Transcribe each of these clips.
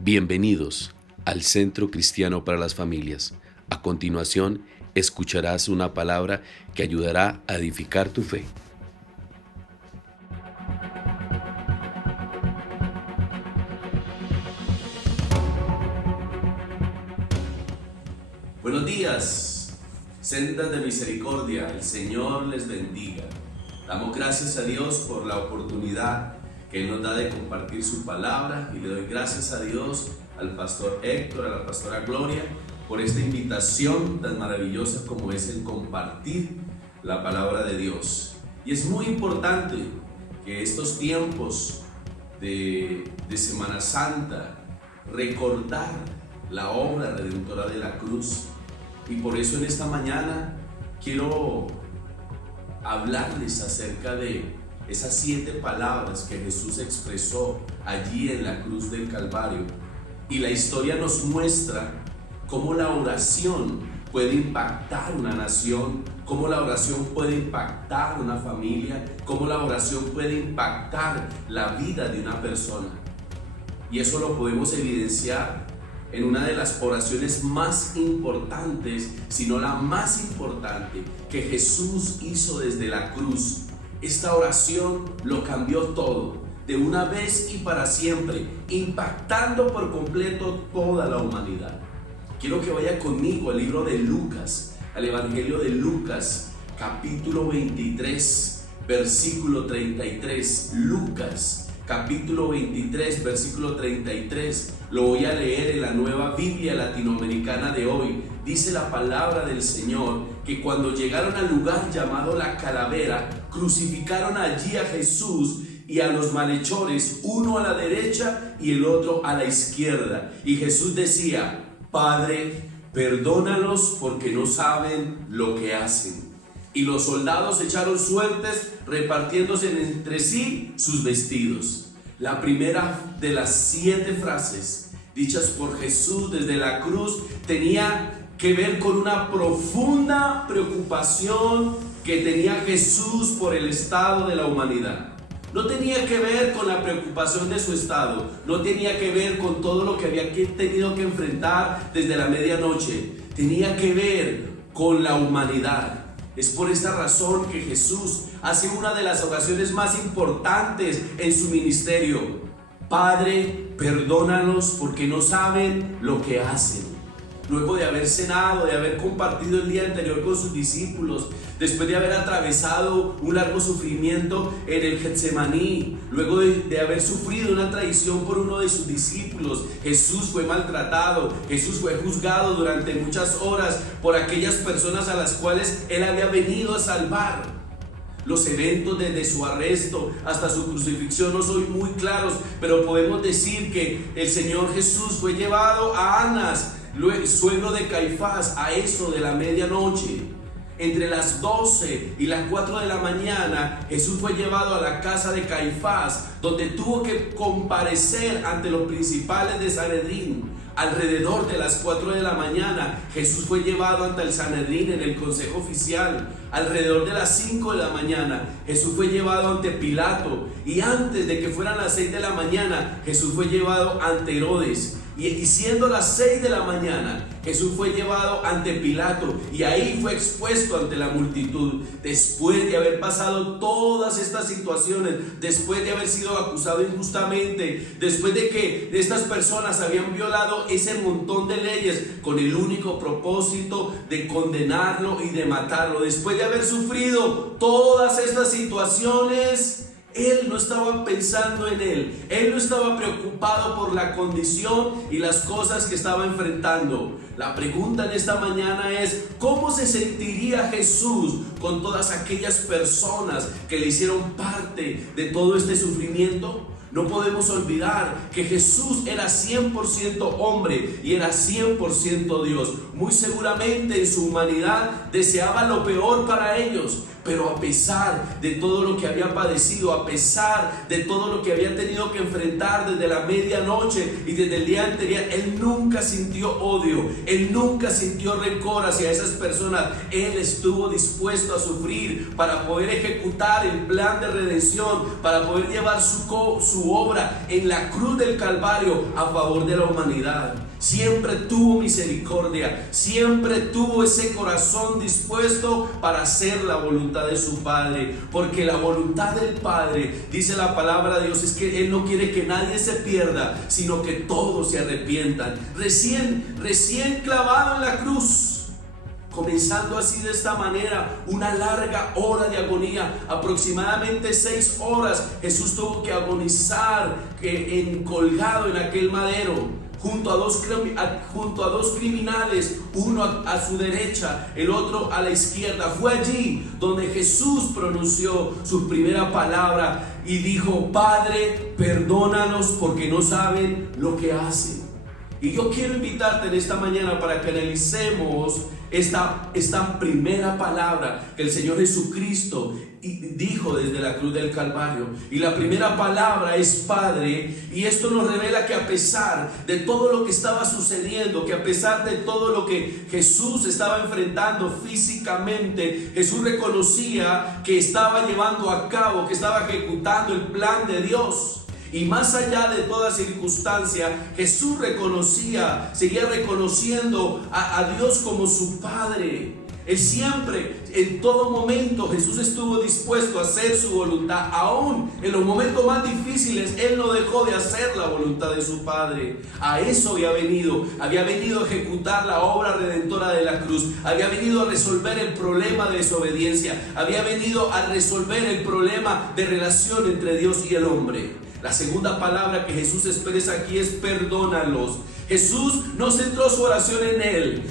Bienvenidos al Centro Cristiano para las Familias. A continuación, escucharás una palabra que ayudará a edificar tu fe. Buenos días, sendas de misericordia, el Señor les bendiga. Damos gracias a Dios por la oportunidad que Él nos da de compartir su palabra y le doy gracias a Dios, al pastor Héctor, a la pastora Gloria, por esta invitación tan maravillosa como es el compartir la palabra de Dios. Y es muy importante que estos tiempos de Semana Santa recordar la obra redentora de la cruz. Y por eso en esta mañana quiero hablarles acerca de esas 7 palabras que Jesús expresó allí en la cruz del Calvario. Y la historia nos muestra cómo la oración puede impactar una nación, cómo la oración puede impactar una familia, cómo la oración puede impactar la vida de una persona. Y eso lo podemos evidenciar en una de las oraciones más importantes, si no la más importante, que Jesús hizo desde la cruz. Esta oración lo cambió todo, de una vez y para siempre, impactando por completo toda la humanidad. Quiero que vaya conmigo al libro de Lucas, al Evangelio de Lucas, capítulo 23, versículo 33. Lucas, capítulo 23, versículo 33. Lo voy a leer en la Nueva Biblia Latinoamericana de hoy. Dice la palabra del Señor que cuando llegaron al lugar llamado La Calavera, crucificaron allí a Jesús y a los malhechores, uno a la derecha y el otro a la izquierda. Y Jesús decía: Padre, perdónalos porque no saben lo que hacen. Y los soldados echaron suertes repartiéndose entre sí sus vestidos. La primera de las 7 frases dichas por Jesús desde la cruz tenía que ver con una profunda preocupación que tenía Jesús por el estado de la humanidad. No tenía que ver con la preocupación de su estado, no tenía que ver con todo lo que había tenido que enfrentar desde la medianoche, tenía que ver con la humanidad. Es por esta razón que Jesús hace una de las oraciones más importantes en su ministerio: Padre, perdónalos porque no saben lo que hacen. Luego de haber cenado, de haber compartido el día anterior con sus discípulos, después de haber atravesado un largo sufrimiento en el Getsemaní, luego de haber sufrido una traición por uno de sus discípulos, Jesús fue maltratado, Jesús fue juzgado durante muchas horas por aquellas personas a las cuales Él había venido a salvar. Los eventos desde su arresto hasta su crucifixión no son muy claros, pero podemos decir que el Señor Jesús fue llevado a Anás, suegro de Caifás, a eso de la medianoche. Entre las 12 y las 4 de la mañana, Jesús fue llevado a la casa de Caifás, donde tuvo que comparecer ante los principales de Sanedrín. Alrededor de las 4 de la mañana, Jesús fue llevado ante el Sanedrín en el consejo oficial. Alrededor de las 5 de la mañana, Jesús fue llevado ante Pilato. Y antes de que fueran las 6 de la mañana, Jesús fue llevado ante Herodes. Y siendo las 6 de la mañana, Jesús fue llevado ante Pilato y ahí fue expuesto ante la multitud. Después de haber pasado todas estas situaciones, después de haber sido acusado injustamente, después de que estas personas habían violado ese montón de leyes con el único propósito de condenarlo y de matarlo, después de haber sufrido todas estas situaciones, Él no estaba pensando en Él no estaba preocupado por la condición y las cosas que estaba enfrentando. La pregunta en esta mañana es: ¿cómo se sentiría Jesús con todas aquellas personas que le hicieron parte de todo este sufrimiento? No podemos olvidar que Jesús era 100% hombre y era 100% Dios. Muy seguramente en su humanidad deseaba lo peor para ellos, pero a pesar de todo lo que había padecido, a pesar de todo lo que había tenido que enfrentar desde la medianoche y desde el día anterior, él nunca sintió odio, él nunca sintió rencor hacia esas personas. Él estuvo dispuesto a sufrir para poder ejecutar el plan de redención, para poder llevar su obra en la cruz del Calvario a favor de la humanidad. Siempre tuvo misericordia, siempre tuvo ese corazón dispuesto para hacer la voluntad de su Padre, porque la voluntad del Padre, dice la palabra de Dios, es que Él no quiere que nadie se pierda, sino que todos se arrepientan. Recién clavado en la cruz, comenzando así de esta manera una larga hora de agonía, aproximadamente 6 horas Jesús tuvo que agonizar colgado en aquel madero, junto a dos criminales, uno a su derecha, el otro a la izquierda. Fue allí donde Jesús pronunció su primera palabra y dijo: Padre, perdónalos porque no saben lo que hacen. Y yo quiero invitarte en esta mañana para que analicemos esta primera palabra que el Señor Jesucristo dijo desde la cruz del Calvario. Y la primera palabra es Padre, y esto nos revela que a pesar de todo lo que estaba sucediendo, que a pesar de todo lo que Jesús estaba enfrentando físicamente, Jesús reconocía que estaba llevando a cabo, que estaba ejecutando el plan de Dios. Y más allá de toda circunstancia, Jesús seguía reconociendo a Dios como su Padre. Él siempre, en todo momento, Jesús estuvo dispuesto a hacer su voluntad. Aún en los momentos más difíciles, Él no dejó de hacer la voluntad de su Padre. A eso había venido a ejecutar la obra redentora de la cruz. Había venido a resolver el problema de desobediencia. Había venido a resolver el problema de relación entre Dios y el hombre. La segunda palabra que Jesús expresa aquí es perdónalos. Jesús no centró su oración en Él,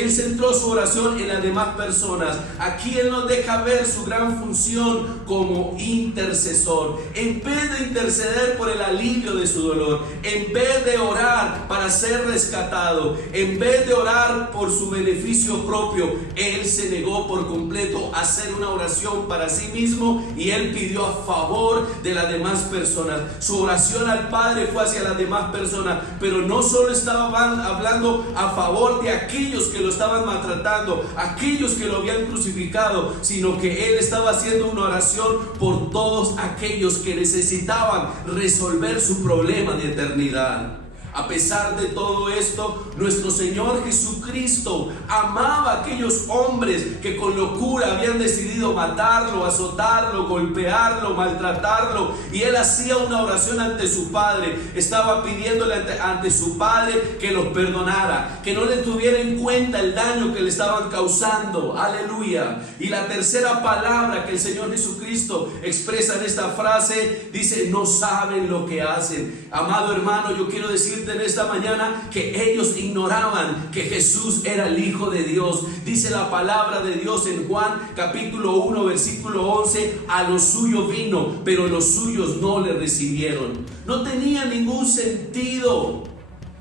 Él centró su oración en las demás personas. Aquí Él nos deja ver su gran función como intercesor. En vez de interceder por el alivio de su dolor, en vez de orar para ser rescatado, en vez de orar por su beneficio propio, Él se negó por completo a hacer una oración para sí mismo, y Él pidió a favor de las demás personas. Su oración al Padre fue hacia las demás personas, pero no solo estaba hablando a favor de aquellos que lo estaban maltratando, aquellos que lo habían crucificado, sino que Él estaba haciendo una oración por todos aquellos que necesitaban resolver su problema de eternidad. A pesar de todo esto, nuestro Señor Jesucristo amaba a aquellos hombres que con locura habían decidido matarlo, azotarlo, golpearlo, maltratarlo, y Él hacía una oración ante su Padre. Estaba pidiéndole ante su Padre que los perdonara, que no le tuviera en cuenta el daño que le estaban causando. Aleluya. Y la tercera palabra que el Señor Jesucristo expresa en esta frase dice: no saben lo que hacen. Amado hermano, yo quiero decir en esta mañana que ellos ignoraban que Jesús era el Hijo de Dios. Dice la palabra de Dios en Juan capítulo 1 versículo 11: a los suyos vino, pero los suyos no le recibieron. No tenía ningún sentido.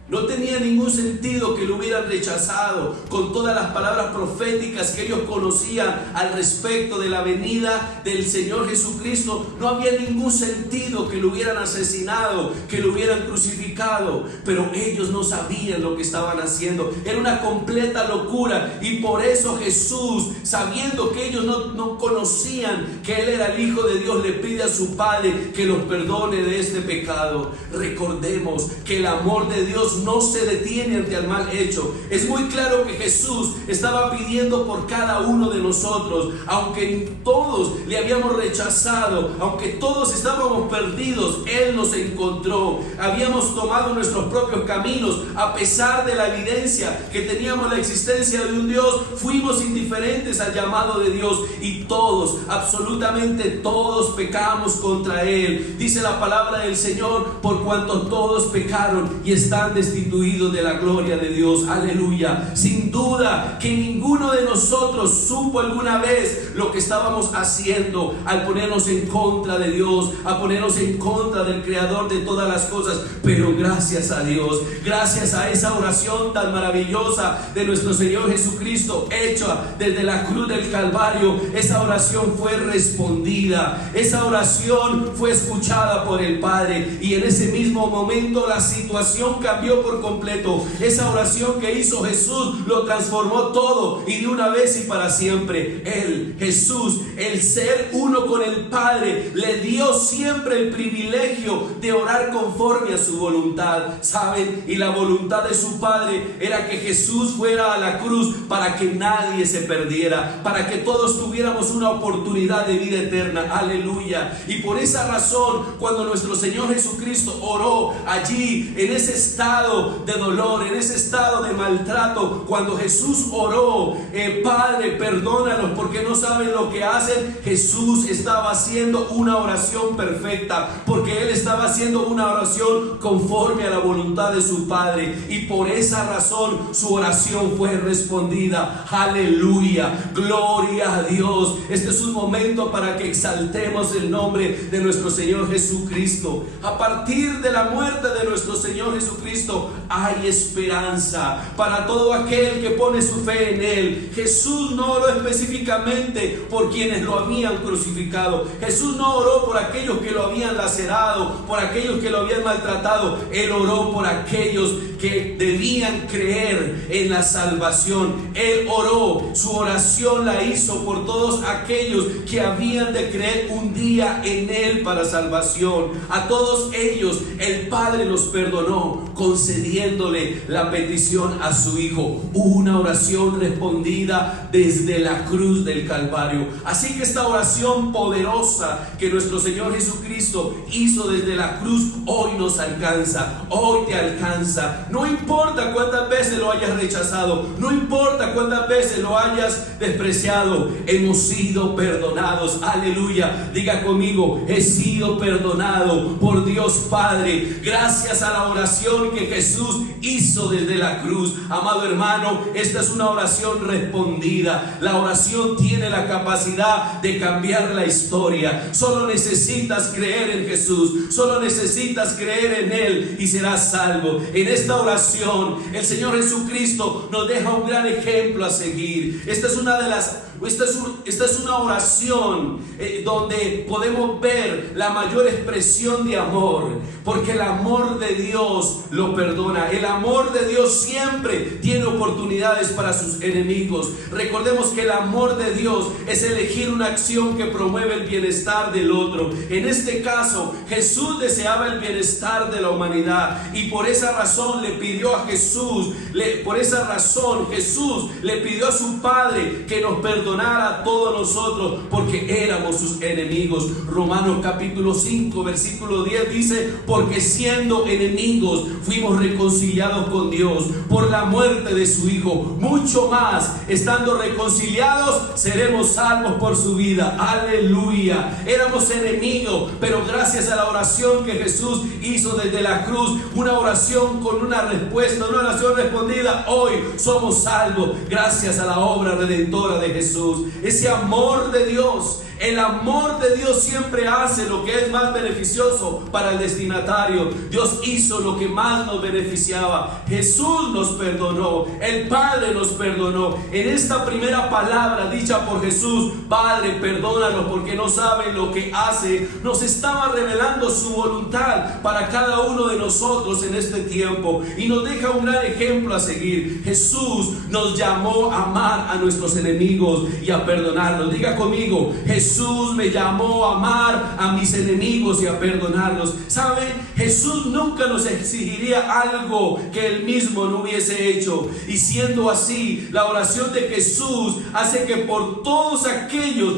No tenía ningún sentido que lo hubieran rechazado con todas las palabras proféticas que ellos conocían al respecto de la venida del Señor Jesucristo. No había ningún sentido que lo hubieran asesinado, que lo hubieran crucificado, pero ellos no sabían lo que estaban haciendo. Era una completa locura, y por eso Jesús, sabiendo que ellos no conocían que Él era el Hijo de Dios, le pide a su Padre que los perdone de este pecado. Recordemos que el amor de Dios no se detiene ante el mal hecho. Es muy claro que Jesús estaba pidiendo por cada uno de nosotros, aunque todos le habíamos rechazado, aunque todos estábamos perdidos, Él nos encontró. Habíamos tomado nuestros propios caminos, a pesar de la evidencia que teníamos la existencia de un Dios, fuimos indiferentes al llamado de Dios, y todos, absolutamente todos, pecamos contra Él. Dice la palabra del Señor: por cuanto todos pecaron y están destituidos de la gloria de Dios. Aleluya. Sin duda que ninguno de nosotros supo alguna vez lo que estábamos haciendo al ponernos en contra de Dios, a ponernos en contra del Creador de todas las cosas. Pero gracias a Dios, gracias a esa oración tan maravillosa de nuestro Señor Jesucristo, hecha desde la cruz del Calvario, esa oración fue respondida, esa oración fue escuchada por el Padre, y en ese mismo momento la situación cambió por completo. Esa oración que hizo Jesús lo transformó todo, y de una vez y para siempre. Él, Jesús, el ser uno con el Padre, le dio siempre el privilegio de orar conforme a su voluntad, ¿saben? Y la voluntad de su Padre era que Jesús fuera a la cruz para que nadie se perdiera, para que todos tuviéramos una oportunidad de vida eterna. Aleluya. Y por esa razón, cuando nuestro Señor Jesucristo oró allí en ese estado de dolor, en ese estado de maltrato, cuando Jesús oró, Padre, perdónalos porque no saben lo que hacen, Jesús estaba haciendo una oración perfecta, porque Él estaba haciendo una oración conforme a la voluntad de su Padre, y por esa razón su oración fue respondida. Aleluya, gloria a Dios. Este es un momento para que exaltemos el nombre de nuestro Señor Jesucristo. A partir de la muerte de nuestro Señor Jesucristo hay esperanza para todo aquel que pone su fe en Él. Jesús no oró específicamente por quienes lo habían crucificado. Jesús no oró por aquellos que lo habían lacerado, por aquellos que lo habían maltratado. Él oró por aquellos que debían creer en la salvación. Él oró, su oración la hizo por todos aquellos que habían de creer un día en Él para salvación. A todos ellos el Padre los perdonó, concediéndole la petición a su Hijo. Una oración respondida desde la cruz del Calvario. Así que esta oración poderosa que nuestro Señor Jesucristo hizo desde la cruz hoy nos alcanza, hoy te alcanza. No importa cuántas veces lo hayas rechazado, no importa cuántas veces lo hayas despreciado, hemos sido perdonados. Aleluya. Diga conmigo: he sido perdonado por Dios Padre, gracias a la oración que Jesús hizo desde la cruz. Amado hermano, esta es una oración respondida. La oración tiene la capacidad de cambiar la historia. Solo necesitas creer en Jesús, solo necesitas creer en Él y serás salvo. En esta oración el Señor Jesucristo nos deja un gran ejemplo a seguir. Esta es una oración donde podemos ver la mayor expresión de amor, porque el amor de Dios lo perdona. El amor de Dios siempre tiene oportunidades para sus enemigos. Recordemos que el amor de Dios es elegir una acción que promueve el bienestar del otro. En este caso, Jesús deseaba el bienestar de la humanidad, y por esa razón le pidió a Jesús, Jesús le pidió a su Padre que nos perdonara a todos nosotros, porque éramos sus enemigos. Romanos capítulo 5 versículo 10 dice: porque siendo enemigos fuimos reconciliados con Dios por la muerte de su Hijo. Mucho más, estando reconciliados, seremos salvos por su vida. Aleluya. Éramos enemigos, pero gracias a la oración que Jesús hizo desde la cruz, una oración con una respuesta, una oración respondida, hoy somos salvos gracias a la obra redentora de Jesús. Ese amor de Dios, el amor de Dios siempre hace lo que es más beneficioso para el destinatario. Dios hizo lo que más nos beneficiaba. Jesús nos perdonó, el Padre nos perdonó. En esta primera palabra dicha por Jesús, Padre, perdónanos porque no saben lo que hace, nos estaba revelando su voluntad para cada uno de nosotros en este tiempo, y nos deja un gran ejemplo a seguir. Jesús nos llamó a amar a nuestros enemigos y a perdonarlos. Diga conmigo: Jesús me llamó a amar a mis enemigos y a perdonarlos. ¿Saben? Jesús nunca nos exigiría algo que Él mismo no hubiese hecho. Y siendo así, la oración de Jesús hace que por todos aquellos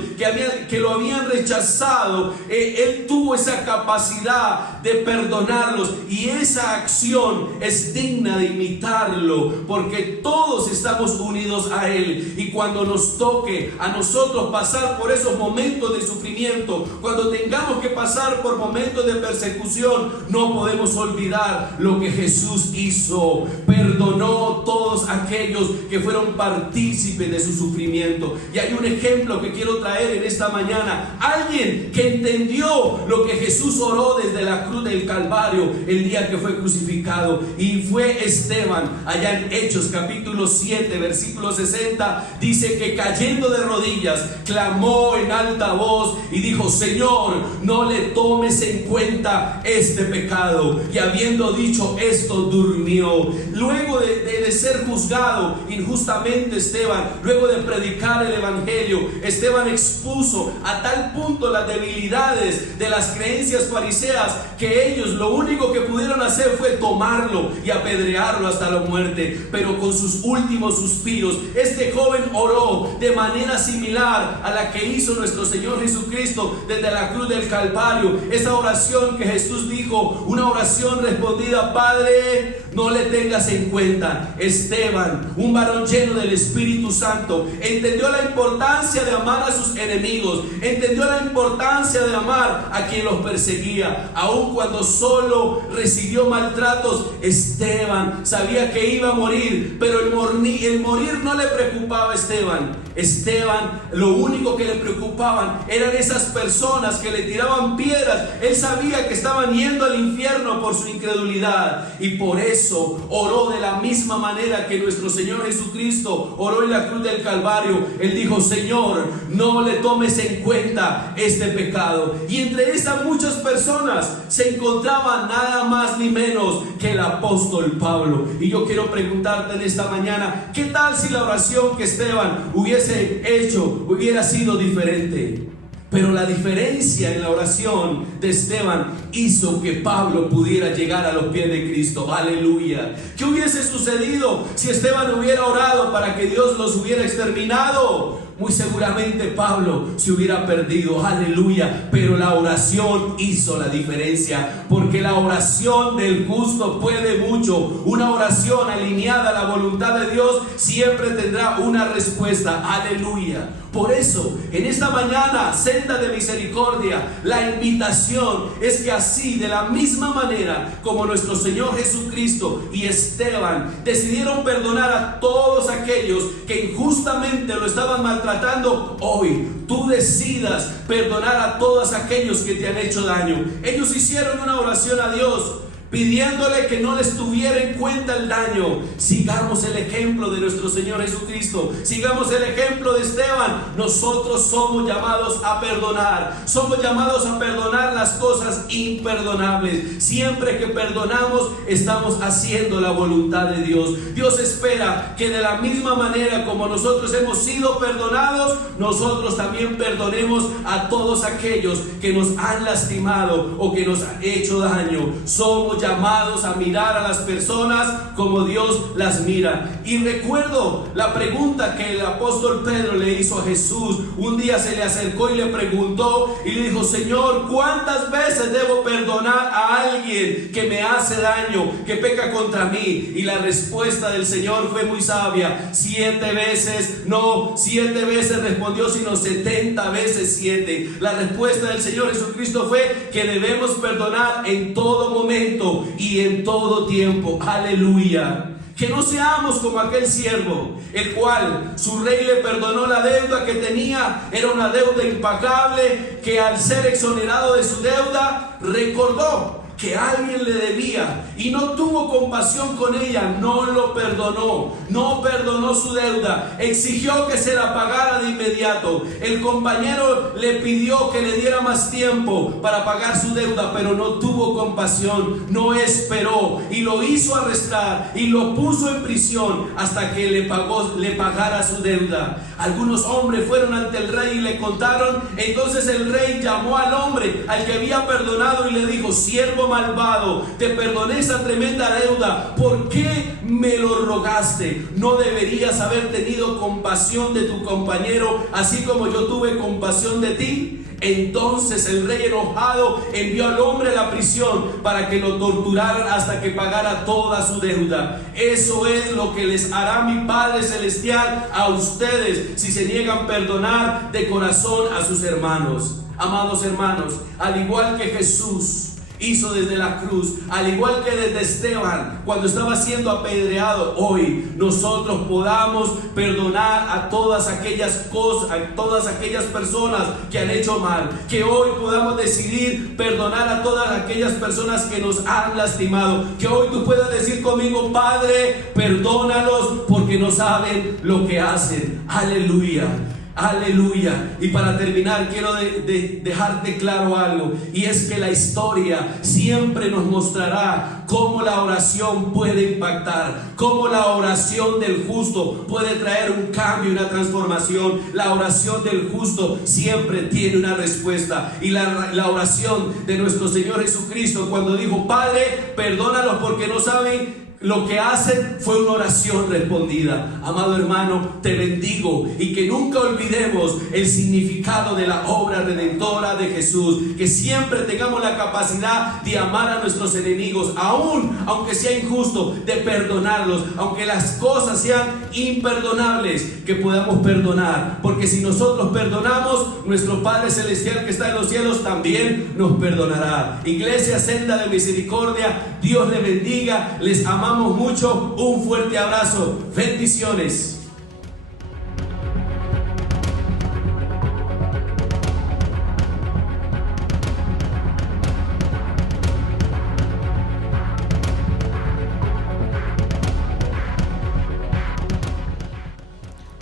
que lo habían rechazado, Él tuvo esa capacidad de perdonarlos. Y esa acción es digna de imitarlo, porque todos estamos unidos a Él. Y cuando nos toque a nosotros pasar por esos momentos momentos de sufrimiento, cuando tengamos que pasar por momentos de persecución, no podemos olvidar lo que Jesús hizo. Perdonó todos aquellos que fueron partícipes de su sufrimiento. Y hay un ejemplo que quiero traer en esta mañana. Alguien que entendió lo que Jesús oró desde la cruz del Calvario el día que fue crucificado, y fue Esteban. Allá en Hechos capítulo 7 versículo 60 dice que cayendo de rodillas clamó en alta voz y dijo: Señor, no le tomes en cuenta este pecado. Y habiendo dicho esto, durmió. Luego de ser juzgado injustamente, Esteban, luego de predicar el evangelio, Esteban expuso a tal punto las debilidades de las creencias fariseas que ellos lo único que pudieron hacer fue tomarlo y apedrearlo hasta la muerte. Pero con sus últimos suspiros, este joven oró de manera similar a la que hizo nuestro Señor Jesucristo desde la cruz del Calvario. Esa oración que Jesús dijo, una oración respondida: Padre, no le tengas en cuenta. Esteban, un varón lleno del Espíritu Santo, entendió la importancia de amar a sus enemigos, entendió la importancia de amar a quien los perseguía. Aun cuando solo recibió maltratos, Esteban sabía que iba a morir, pero el morir no le preocupaba a Esteban. Esteban, lo único que le preocupaban eran esas personas que le tiraban piedras. Él sabía que estaban yendo al infierno por su incredulidad, y por eso oró de la misma manera que nuestro Señor Jesucristo oró en la cruz del Calvario. Él dijo: Señor, no le tomes en cuenta este pecado. Y entre esas muchas personas se encontraba nada más ni menos que el apóstol Pablo. Y yo quiero preguntarte en esta mañana: ¿qué tal si la oración que Esteban hubiese hecho hubiera sido diferente? Pero la diferencia en la oración de Esteban hizo que Pablo pudiera llegar a los pies de Cristo. Aleluya. ¿Qué hubiese sucedido si Esteban hubiera orado para que Dios los hubiera exterminado? Muy seguramente Pablo se hubiera perdido. Aleluya. Pero la oración hizo la diferencia, porque la oración del justo puede mucho. Una oración alineada a la voluntad de Dios siempre tendrá una respuesta. Aleluya. Por eso, en esta mañana, Senda de Misericordia, la invitación es que así, de la misma manera como nuestro Señor Jesucristo y Esteban decidieron perdonar a todos aquellos que injustamente lo estaban maltratando, hoy tú decidas perdonar a todos aquellos que te han hecho daño. Ellos hicieron una oración a Dios pidiéndole que no les tuviera en cuenta el daño. Sigamos el ejemplo de nuestro Señor Jesucristo, sigamos el ejemplo de Esteban. Nosotros somos llamados a perdonar, somos llamados a perdonar las cosas imperdonables. Siempre que perdonamos, estamos haciendo la voluntad de Dios. Dios espera que de la misma manera como nosotros hemos sido perdonados, nosotros también perdonemos a todos aquellos que nos han lastimado o que nos han hecho daño. Somos llamados a mirar a las personas como Dios las mira. Y recuerdo la pregunta que el apóstol Pedro le hizo a Jesús. Un día se le acercó y le preguntó y le dijo: Señor, ¿cuántas veces debo perdonar a alguien que me hace daño, que peca contra mí? Y la respuesta del Señor fue muy sabia: 7 veces. No 7 veces respondió, sino 70 veces 7. La respuesta del Señor Jesucristo fue que debemos perdonar en todo momento y en todo tiempo. Aleluya. Que no seamos como aquel siervo, el cual su rey le perdonó la deuda que tenía. Era una deuda impagable, que al ser exonerado de su deuda recordó que alguien le debía y no tuvo compasión con ella, no lo perdonó, no perdonó su deuda, exigió que se la pagara de inmediato. El compañero le pidió que le diera más tiempo para pagar su deuda, pero no tuvo compasión, no esperó y lo hizo arrestar y lo puso en prisión hasta que le pagara su deuda. Algunos hombres fueron ante el rey y le contaron. Entonces el rey llamó al hombre al que había perdonado y le dijo: siervo malvado, te perdoné esa tremenda deuda, ¿por qué me lo rogaste? ¿No deberías haber tenido compasión de tu compañero, así como yo tuve compasión de ti? Entonces el rey enojado envió al hombre a la prisión para que lo torturaran hasta que pagara toda su deuda. Eso es lo que les hará mi Padre Celestial a ustedes si se niegan a perdonar de corazón a sus hermanos. Amados hermanos, al igual que Jesús hizo desde la cruz, al igual que desde Esteban cuando estaba siendo apedreado, hoy nosotros podamos perdonar a todas aquellas cosas, a todas aquellas personas que han hecho mal, que hoy podamos decidir perdonar a todas aquellas personas que nos han lastimado, que hoy tú puedas decir conmigo: Padre, perdónalos porque no saben lo que hacen. Aleluya. Aleluya. Y para terminar quiero dejarte claro algo, y es que la historia siempre nos mostrará cómo la oración puede impactar, cómo la oración del justo puede traer un cambio, una transformación. La oración del justo siempre tiene una respuesta, y la oración de nuestro Señor Jesucristo, cuando dijo: Padre, perdónalos porque no saben lo que hacen, fue una oración respondida. Amado hermano, te bendigo, y que nunca olvidemos el significado de la obra redentora de Jesús. Que siempre tengamos la capacidad de amar a nuestros enemigos, aún aunque sea injusto, de perdonarlos, aunque las cosas sean imperdonables, que podamos perdonar, porque si nosotros perdonamos, nuestro Padre Celestial que está en los cielos también nos perdonará. Iglesia Senda de Misericordia, Dios les bendiga, les amamos mucho, un fuerte abrazo, bendiciones.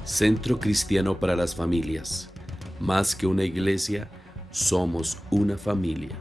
Centro Cristiano para las Familias. Más que una iglesia, somos una familia.